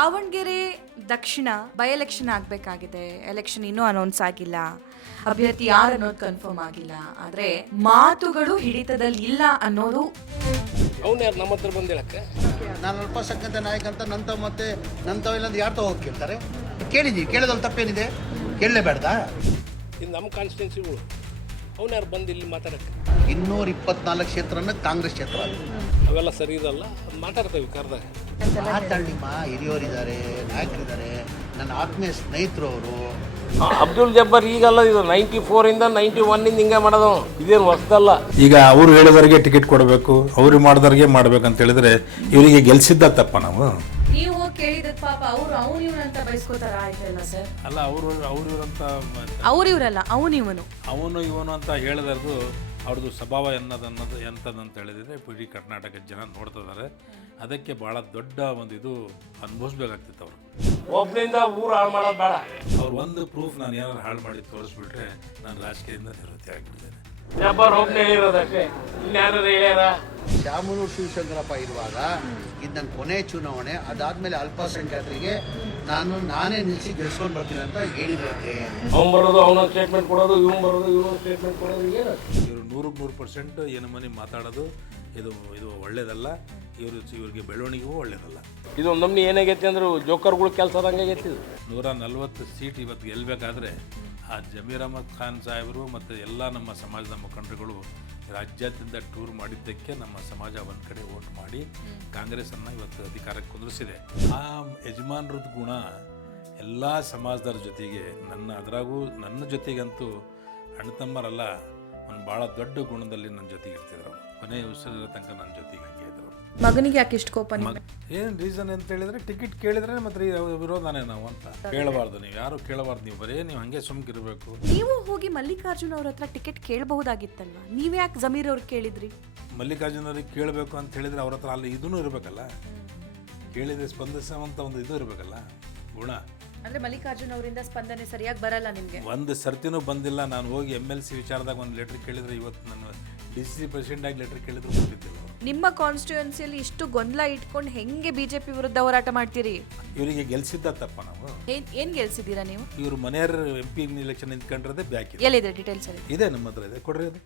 Davanagere Dakshina by election ಆಗಬೇಕಾಗಿದೆ. Election ಇನ್ನೂ announce ಆಗಿಲ್ಲ, ಅಭ್ಯರ್ಥಿ ಯಾರು ಅನ್ನೋದು ಕನ್ಫರ್ಮ್ ಆಗಿಲ್ಲ. ಆದ್ರೆ ಮಾತುಗಳು ಹಿಡಿತದಲ್ಲಿ ಇಲ್ಲ ಅನ್ನೋದು. ಅವನು ಯಾರು ನಮ್ಮ ಹತ್ರ ಬಂದಿಳಕ್ಕೆ? ನಾನು ಅಲ್ಪಸಂಖ್ಯಾತ ನಾಯಕ ಅಂತ ನಂತವ ಇಲ್ಲಂದು ಯಾರು ತಗೋಗಿ ಕೇಳ್ತಾರೆ? ಕೇಳಿದ್ದೀವಿ, ಕೇಳೋದ್ರಲ್ಲಿ ತಪ್ಪೇನಿದೆ? ಕೇಳಲೇಬೇಡ್ದಾ? ಇದು ನಮ್ಮ ಕಾನ್ಸ್ಟಿಟ್ಯೂನ್ಸಿಗಳು. ಅವನು ಯಾರು ಬಂದು ಇಲ್ಲಿ ಮಾತಾಡಕ್ಕೆ? 224 ಕ್ಷೇತ್ರನ ಕಾಂಗ್ರೆಸ್ ಕ್ಷೇತ್ರ ಅದು. ಅವೆಲ್ಲ ಸರಿ ಇರಲ್ಲ, ಮಾತಾಡ್ತೇವೆ ಕರೆದಾಗ. ಮಾತಾಡಿಮ್ಮ, ಹಿರಿಯವರಿದ್ದಾರೆ, ನಾಯಕರಿದ್ದಾರೆ, ನನ್ನ ಆತ್ಮೀಯ ಸ್ನೇಹಿತರು ಅವರು. ಅಬ್ದುಲ್ ಜಬ್ಬಾರ್ ಈಗಲ್ಲ, ಇದು 94 ಇಂದ 91 ಇಂದ ಹಿಂಗೆ ಮಾಡೋದು, ಇದೇನು ಹೊಸದಲ್ಲ. ಈಗ ಅವ್ರು ಹೇಳಿದವರಿಗೆ ಟಿಕೆಟ್ ಕೊಡಬೇಕು, ಅವ್ರು ಮಾಡಿದವ್ರಿಗೆ ಮಾಡ್ಬೇಕಂತ ಹೇಳಿದ್ರೆ ಇವರಿಗೆ ಗೆಲ್ಸಿದ್ದ ತಪ್ಪ ನಾವು. ನೀವು ಕೇಳಿದ ಪಾಪ ಅವ್ರು ಇವ್ರಂತ ಬಯಸ್ಕೋತಾರ ಆಯ್ತಲ್ಲ ಸರ್? ಅಲ್ಲ ಅವ್ರಿವ್ರಂತ ಅವ್ರಿವ್ರಲ್ಲ, ಅವನು ಇವನು ಅಂತ ಹೇಳಿದಾರ್ದು ಅವ್ರದ್ದು ಸ್ವಭಾವ ಅನ್ನೋದು ಎಂಥದಂತ ಹೇಳಿದ್ರೆ ಇಡೀ ಕರ್ನಾಟಕದ ಜನ ನೋಡ್ತಿದ್ದಾರೆ. ಅದಕ್ಕೆ ಭಾಳ ದೊಡ್ಡ ಒಂದು ಇದು ಅನುಭವಿಸ್ಬೇಕಾಗ್ತಿತ್ತು ಅವರು. ಒಬ್ಬನಿಂದ ಊರು ಹಾಳು ಮಾಡೋದು ಬೇಡ. ಅವ್ರು ಒಂದು ಪ್ರೂಫ್ ನಾನು ಏನಾದ್ರು ಹಾಳು ಮಾಡಿ ತೋರಿಸ್ಬಿಟ್ರೆ ನಾನು ರಾಜಕೀಯದಿಂದ ನಿವೃತ್ತಿ ಆಗಿಬಿಡ್ತೇನೆ. ಜಬ್ಬಾರ್ ಒಬ್ಬನೇ ಹೇಳಿರೋದಕ್ಕೆ, ಇನ್ಯಾರು ಹೇಳ್ಯಾರ? ಶಾಮನೂರು ಶಿವಶಂಕರಪ್ಪ ಇರುವಾಗ ಇದು ನನ್ನ ಕೊನೆ ಚುನಾವಣೆ. ಅದಾದ್ಮೇಲೆ ಅಲ್ಪಸಂಖ್ಯಾತರಿಗೆ ನಾನೇ ನಿಲ್ಲಿಸಿ ಗೆಲ್ಸ್ಕೊಂಡು ಬರ್ತೀನಿ ಅಂತ ಹೇಳಿದ್ರಂತೆ. ಅವ್ನು ಬರೋದು ಅವನ ಸ್ಟೇಟ್ಮೆಂಟ್ ಕೊಡೋದು, ಇವನು ಬರೋದು ಇವನು ಸ್ಟೇಟ್ಮೆಂಟ್ ಕೊಡೋದು. ಏನು ಇವರು 100% ಏನು ಮನೆ ಮಾತಾಡೋದು ಇದು ಒಳ್ಳೇದಲ್ಲ. ಇವ್ರಿಗೆ ಬೆಳವಣಿಗೆಗೂ ಒಳ್ಳೇದಲ್ಲ. ಇದು ನಮ್ನಿ ಏನಾಗೈತಿ ಅಂದ್ರೆ ಜೋಕರ್ಗಳು ಕೆಲಸ ಆಗೈತಿ. 140 ಸೀಟ್ ಇವತ್ತು ಗೆಲ್ಲಬೇಕಾದ್ರೆ ಆ ಜಮೀರ್ ಅಹಮದ್ ಖಾನ್ ಸಾಹೇಬರು ಮತ್ತು ಎಲ್ಲ ನಮ್ಮ ಸಮಾಜದ ಮುಖಂಡರುಗಳು ರಾಜ್ಯಾದ್ಯಂತ ಟೂರ್ ಮಾಡಿದ್ದಕ್ಕೆ ನಮ್ಮ ಸಮಾಜ ಒಂದು ಕಡೆ ವೋಟ್ ಮಾಡಿ ಕಾಂಗ್ರೆಸ್ಸನ್ನು ಇವತ್ತು ಅಧಿಕಾರಕ್ಕೆ ಕುಂದಿರಿಸಿದೆ. ಆ ಯಜಮಾನರದ್ದು ಗುಣ ಎಲ್ಲ ಸಮಾಜದವ್ರ ಜೊತೆಗೆ ಅದರಾಗೂ ನನ್ನ ಜೊತೆಗಂತೂ ಅಣ್ಣತಮ್ಮರಲ್ಲ, ಒಂದು ಭಾಳ ದೊಡ್ಡ ಗುಣದಲ್ಲಿ ನನ್ನ ಜೊತೆಗೆ ಇರ್ತಿದ್ರು. ಕೊನೆ ಉಸಿರಿರೋ ತನಕ ನನ್ನ ಜೊತೆಗೆ ಹಂಗೆ ಇದ್ರು. ಮಗನಿಗೆ ಯಾಕೆ ಇಷ್ಟು ಕೋಪ? ಏನು ರೀಸನ್ ಅಂತ ಹೇಳಿದ್ರೆ ಟಿಕೆಟ್ ಕೇಳಿದ್ರೆ ಮತ್ತೆ ವಿರೋಧನೇ ನಾವು ಅಂತ ಕೇಳಬಾರ್ದು. ನೀವು ಯಾರು ಕೇಳಬಾರ್ದು, ನೀವು ಬರೀ ನೀವು ಹಂಗೆ ಸುಮ್ಕಿರ್ಬೇಕು. ನೀವು ಹೋಗಿ ಮಲ್ಲಿಕಾರ್ಜುನ್ ಅವ್ರ ಹತ್ರ ಟಿಕೆಟ್ ಕೇಳಬಹುದಾಗಿತ್ತಲ್ವಾ? ನೀವ್ ಯಾಕೆ ಜಮೀರ್ ಅವ್ರಿಗೆ ಕೇಳಿದ್ರಿ? ಮಲ್ಲಿಕಾರ್ಜುನ್ ಅವ್ರಿಗೆ ಕೇಳಬೇಕು ಅಂತ ಹೇಳಿದ್ರೆ ಅವ್ರ ಹತ್ರ ಅಲ್ಲಿ ಇದೂ ಇರಬೇಕಲ್ಲ, ಕೇಳಿದ್ರೆ ಸ್ಪಂದಿಸುವಂಥ ಒಂದು ಇದು ಇರಬೇಕಲ್ಲ ಗುಣ. ಅಂದ್ರೆ ಮಲ್ಲಿಕಾರ್ಜುನ್ ಅವರಿಂದ ಸ್ಪಂದನೆ ಸರಿಯಾಗಿ ಬರಲ್ಲ ನಿಮ್ಗೆ? ಒಂದು ಸರ್ತಿನೂ ಬಂದಿಲ್ಲ. ನಾನು ಹೋಗಿ MLC ವಿಚಾರದಾಗ ಒಂದು ಲೆಟರ್ ಕೇಳಿದ್ರೆ, ಇವತ್ತು ನಾನು DCC ಪ್ರೆಸಿಡೆಂಟ್ ಆಗಿ ಲೆಟರ್ ಕೇಳಿದ್ರು ಕೊಟ್ಟಿದ್ದಿಲ್ಲ. ನಿಮ್ಮ ಕಾನ್ಸ್ಟಿಟ್ಯೂನ್ಸಿಯಲ್ಲಿ ಇಷ್ಟು ಗೊಂದಲ ಇಟ್ಕೊಂಡು ಹೆಂಗೆ ಬಿಜೆಪಿ ವಿರುದ್ಧ ಹೋರಾಟ ಮಾಡ್ತೀರಿ? ಇವರಿಗೆ ಗೆಲ್ಸಿದ್ದ ತಪ್ಪ ನಾವು. ಏನ್ ಗೆಲ್ಸಿದ್ದೀರಾ ನೀವು? ಇವರು ಮನೆಯವ್ರ MP ಎಲೆಕ್ಷನ್ ನಿಂತ್ಕೊಂಡ್ರದೇ ಬ್ಯಾಕ್ ಎಲ್ಲಿದೆ ಡೀಟೇಲ್ಸ್? ಇದೆ ನಮ್ಮ ಹತ್ರ ಇದೆ, ಕೊಡ್ರಿ ಅದು.